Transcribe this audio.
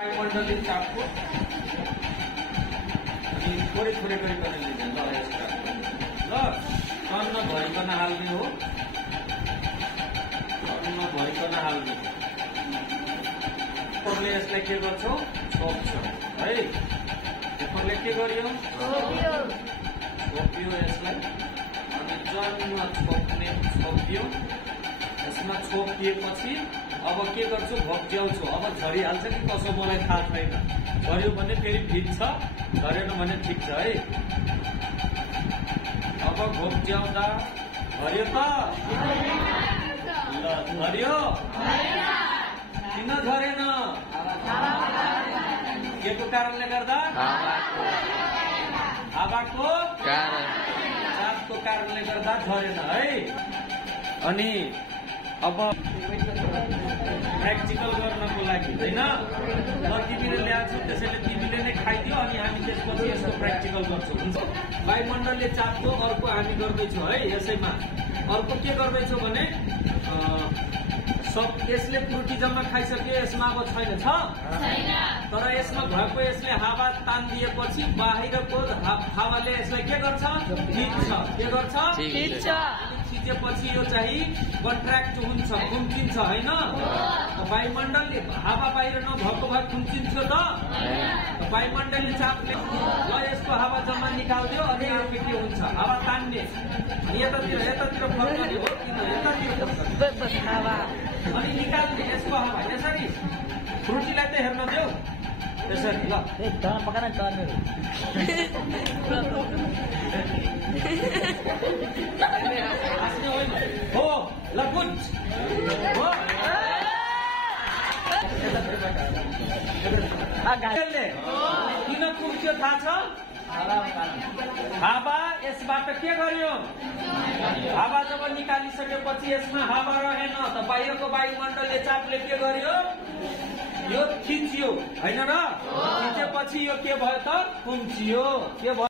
वायुमण्डलीय चापको अनि थोरै थोरै गरिकन लिने ल टन्न भरिकन हाल्ने हो, टन्न भरिकन हाल्ने। पेपरले यसलाई के गर्छौ छोप्छ है, पेपरले के गर्यो छोप्यो यसलाई अनि जन्म छोप्यो। यसमा छोपिएपछि अब के गर्छु घोप्ट्याउँछु। अब झरिहाल्छ कि कसो मलाई थाहा छैन, झर्यो भने फेरि भिज्छ, झरेन भने ठिक छ है। अब घोप्ट्याउँदा झर्यो त ल झर्यो किन झरेन, के को कारणले गर्दा हावाको चापको कारणले गर्दा झरेन है। अनि अब प्र्याक्टिकल गर्नको लागि होइन ल तिमीले ल्याएको त्यसैले तिमीले नै खाइदियो अनि हामी त्यसपछि यसको प्र्याक्टिकल गर्छौँ। हुन्छ, वायुमण्डलीय चापको अर्को हामी गर्दैछौँ है। यसैमा अर्को के गर्दैछौँ भने सब यसले फ्रुटी जम्मा खाइसक्यो, यसमा अब छैन छ, तर यसमा भएको यसले हावा तानिदिएपछि बाहिरको हावाले यसलाई के गर्छ खिच्छ, के गर्छ खिचेपछि यो चाहिँ कन्ट्र्याक्ट हुन्छ, खुम्चिन्छ होइन। वायुमण्डलले हावा बाहिर नभएको भए खुम्चिन्थ्यो त, वायुमण्डलीय चापले ल यसको हावा जम्मा निकाल्दियो अनि यो के हुन्छ हावा तान्ने। यतातिर फर्कने हो किन यतातिर अनि निकाल्ने यसको हावा यसरी। फ्रुटीलाई त हेर्न देऊ यसरी ल हाँस्ने होइन हो ल गुड हो। किन कुम्च्यो थाहा छ, हावा यसबाट के गर्यो, हावा जब निकालिसकेपछि यसमा हावा रहेन त बाहिरको वायुमण्डलीय चापले के गर्यो यो खिच्यो होइन र, खिचेपछि यो के भयो त खुम्चियो, के भयो